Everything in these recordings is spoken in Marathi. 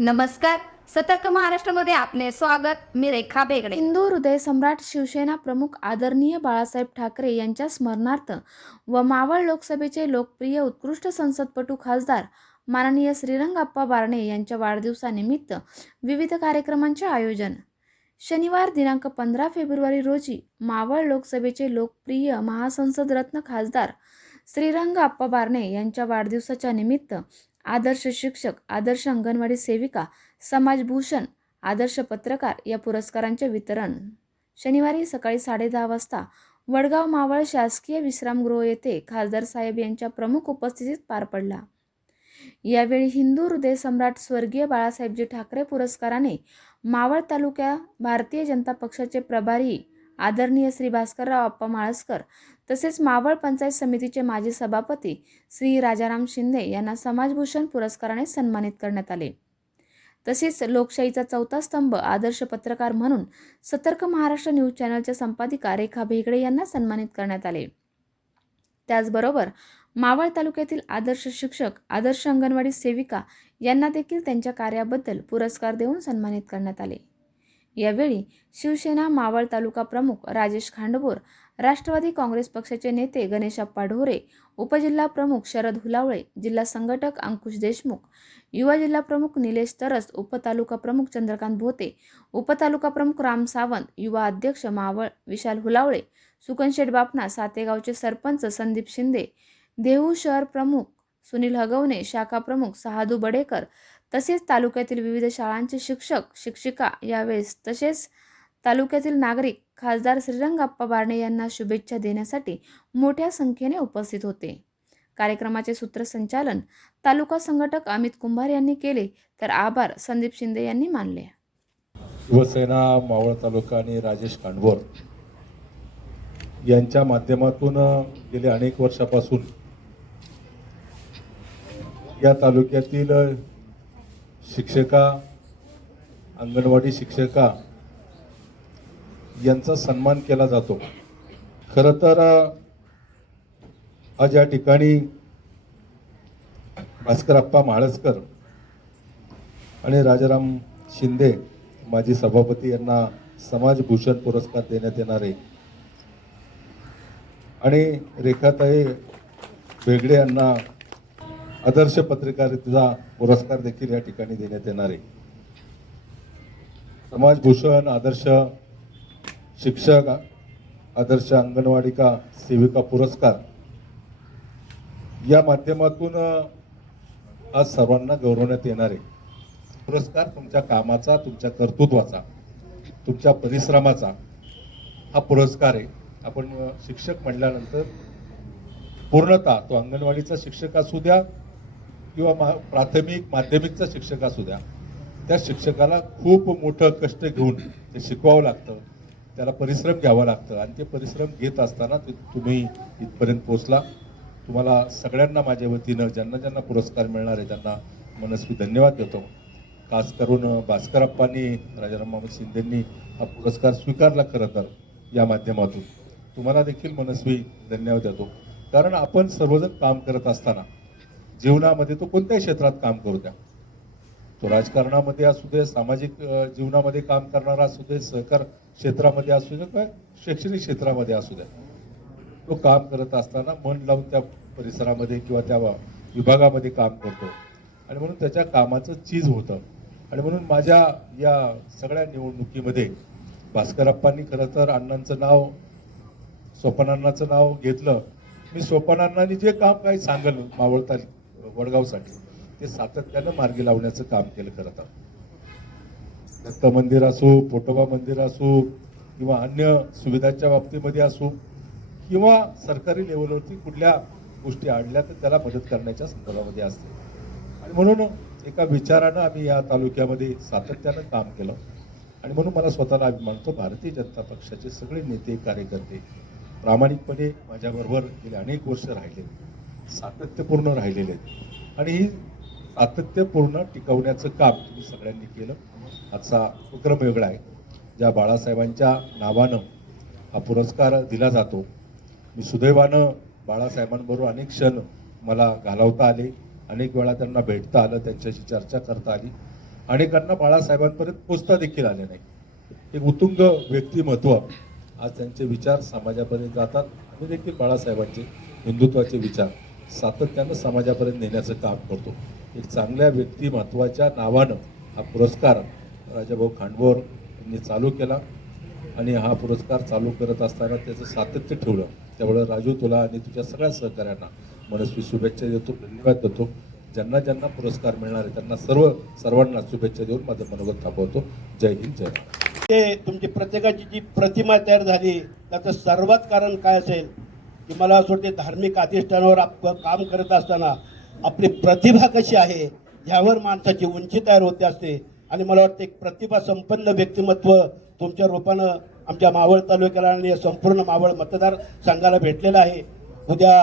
नमस्कार. सतर्क महाराष्ट्रामध्ये आपले स्वागत. मी रेखा बेगडे. हिंदू हृदय सम्राट शिवसेना प्रमुख आदरणीय बाळासाहेब ठाकरे यांच्या स्मरणार्थ व मावळ लोकसभेचे लोकप्रिय उत्कृष्ट संसदपटू खासदार माननीय श्रीरंगाप्पा बारणे यांच्या वाढदिवसानिमित्त विविध कार्यक्रमांचे आयोजन. शनिवार दिनांक पंधरा फेब्रुवारी रोजी मावळ लोकसभेचे लोकप्रिय महासंसद रत्न खासदार श्रीरंग आप्पा बारणे यांच्या वाढदिवसाच्या निमित्त आदर्श शिक्षक आदर्श अंगणवाडी सेविका समाजभूषण आदर्श पत्रकार या पुरस्कारांचे वितरण. शनिवारी सकाळी साडेदहा वाजता वडगाव मावळ शासकीय विश्रामगृह येथे खासदार साहेब यांच्या प्रमुख उपस्थितीत पार पडला. यावेळी हिंदू हृदय सम्राट स्वर्गीय बाळासाहेबजी ठाकरे पुरस्काराने मावळ तालुक्या भारतीय जनता पक्षाचे प्रभारी आदरणीय श्री भास्करराव अप्पा माळसकर तसेच मावळ पंचायत समितीचे माजी सभापती श्री राजाराम शिंदे यांना समाजभूषण पुरस्काराने सन्मानित करण्यात आले. तसेच लोकशाहीचा चौथा स्तंभ आदर्श पत्रकार म्हणून सतर्क महाराष्ट्र न्यूज चॅनलच्या संपादिका रेखा भेगडे यांना सन्मानित करण्यात आले. त्याचबरोबर मावळ तालुक्यातील आदर्श शिक्षक आदर्श अंगणवाडी सेविका यांना देखील त्यांच्या कार्याबद्दल पुरस्कार देऊन सन्मानित करण्यात आले. यावेळी शिवसेना मावळ तालुका प्रमुख राजेश खांडबोर राष्ट्रवादी काँग्रेस पक्षाचे नेते गणेशप्पा ढोरे उपजिल्हा प्रमुख शरद हुलावळे जिल्हा संघटक अंकुश देशमुख युवा जिल्हा प्रमुख निलेश तरस उपतालुका प्रमुख चंद्रकांत भोते उपतालुका प्रमुख राम सावंत युवा अध्यक्ष मावळ विशाल हुलावळे सुकनशेठ बापना सातेगावचे सरपंच संदीप शिंदे देहू शहर प्रमुख सुनील हगवणे शाखा प्रमुख सहादू बडेकर तसेच तालुक्यातील विविध शाळांचे शिक्षक शिक्षिका यावेळेस तसेच तालुक्यातील नागरिक खासदार श्रीरंगाप्पा बारणे यांना शुभेच्छा देण्यासाठी मोठ्या संख्येने उपस्थित होते. कार्यक्रमाचे सूत्रसंचालन तालुका संघटक अमित कुंभार यांनी केले तर आभार संदीप शिंदे यांनी मानले. शिवसेना मावळ तालुका आणि राजेश कांडवर यांच्या माध्यमातून गेले अनेक वर्षापासून या तालुक्यातील शिक्षका अंगणवाडी शिक्षका यांचा सन्मान केला जातो. खरं तर आज या ठिकाणी भास्करप्पा म्हाळसकर आणि राजाराम शिंदे माजी सभापती यांना समाजभूषण पुरस्कार देण्यात येणार आहे. आणि रेखाताई बेगडे यांना आदर्श पत्रकारितेचा पुरस्कार देखील या ठिकाणी देण्यात येणार आहे. समाजभूषण आदर्श शिक्षक आदर्श अंगणवाडिका सेविका पुरस्कार या माध्यमातून आज सर्वांना गौरवण्यात येणार आहे. पुरस्कार तुमच्या कामाचा तुमच्या कर्तृत्वाचा तुमच्या परिश्रमाचा हा पुरस्कार आहे. आपण शिक्षक म्हटल्यानंतर पूर्णतः तो अंगणवाडीचा शिक्षक असू द्या किंवा मा प्राथमिक माध्यमिकचा शिक्षक असू द्या त्या शिक्षकाला खूप मोठं कष्ट घेऊन ते शिकवावं लागतं. त्याला परिश्रम घ्यावं लागतं. आणि ते परिश्रम घेत असताना ते तुम्ही इथपर्यंत पोचला तुम्हाला सगळ्यांना माझ्या वतीनं ज्यांना ज्यांना पुरस्कार मिळणार आहे त्यांना मनस्वी धन्यवाद देतो. खास करून भास्करप्पांनी राजाराम शिंदेंनी हा पुरस्कार स्वीकारला खरं तर या माध्यमातून. तुम्हाला देखील मनस्वी धन्यवाद देतो. कारण आपण सर्वजण काम करत असताना जीवनामध्ये तो कोणत्याही क्षेत्रात काम करू द्या. तो राजकारणामध्ये असू दे सामाजिक जीवनामध्ये काम करणारा असू दे सहकार क्षेत्रामध्ये असू दे किंवा शैक्षणिक क्षेत्रामध्ये असू दे. तो काम करत असताना मन लावून त्या परिसरामध्ये किंवा त्या विभागामध्ये काम करतो. आणि म्हणून त्याच्या कामाचं चीज होतं. आणि म्हणून माझ्या या सगळ्या निवडणुकीमध्ये भास्करप्पांनी खरं तर अण्णांचं नाव सोपानांनाचं नाव घेतलं. मी सोपानांनानी जे काम काही सांगल मावळ वडगावसाठी. ते सातत्यानं मार्गी लावण्याचं काम केलं खरं तर दत्त मंदिर असो पोटोबा मंदिर असो किंवा अन्य सुविधांच्या बाबतीमध्ये असो किंवा सरकारी लेवलवरती कुठल्या गोष्टी आणल्या तर त्याला मदत करण्याच्या संदर्भामध्ये असते. आणि म्हणून एका विचारानं आम्ही या तालुक्यामध्ये सातत्यानं काम केलं. आणि म्हणून मला स्वतःला अभिमानतो भारतीय जनता पक्षाचे सगळे नेते कार्यकर्ते प्रामाणिकपणे माझ्याबरोबर गेले अनेक वर्ष राहिले. सातत्यपूर्ण राहिलेले आहेत. आणि ही सातत्यपूर्ण टिकवण्याचं काम तुम्ही सगळ्यांनी केलं. आजचा उपक्रम वेगळा आहे. ज्या बाळासाहेबांच्या नावानं हा पुरस्कार दिला जातो मी सुदैवानं बाळासाहेबांबरोबर अनेक क्षण मला घालवता आले. अनेक वेळा त्यांना भेटता आलं त्यांच्याशी चर्चा करता आली. अनेकांना बाळासाहेबांपर्यंत पोचता देखील आले नाही. एक उत्तुंग व्यक्तिमत्व आज त्यांचे विचार समाजापर्यंत जातात. आणि देखील बाळासाहेबांचे हिंदुत्वाचे विचार. सातत्यानं समाजापर्यंत नेण्याचं काम करतो. एक चांगल्या व्यक्तिमत्वाच्या नावानं हा पुरस्कार राजाभाऊ खांडवर यांनी चालू केला आणि हा पुरस्कार चालू करत असताना त्याचं सातत्य ठेवलं. त्यामुळे राजू तुला आणि तुझ्या सगळ्या सहकाऱ्यांना मनस्वी शुभेच्छा देतो धन्यवाद देतो. ज्यांना ज्यांना पुरस्कार मिळणार आहे त्यांना सर्व सर्वांना शुभेच्छा देऊन माझं मनोगत थांबवतो. जय हिंद जय ते तुमची प्रत्येकाची जी प्रतिमा तयार झाली त्याचं सर्वात कारण काय असेल? की मला असं वाटते धार्मिक अधिष्ठानावर आप काम करत असताना आपली प्रतिभा कशी आहे ह्यावर माणसाची उंची तयार होते असते. आणि मला वाटतं एक प्रतिभा संपन्न व्यक्तिमत्व तुमच्या रूपानं आमच्या मावळ तालुक्याला आणि संपूर्ण मावळ मतदार संघाला भेटलेलं आहे. उद्या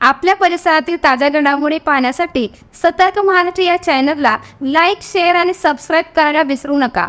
आपल्या परिसरातील ताज्या घडामोडी पाहण्यासाठी सतर्क महाराष्ट्र या चॅनलला लाईक शेअर आणि सबस्क्राईब करायला विसरू नका.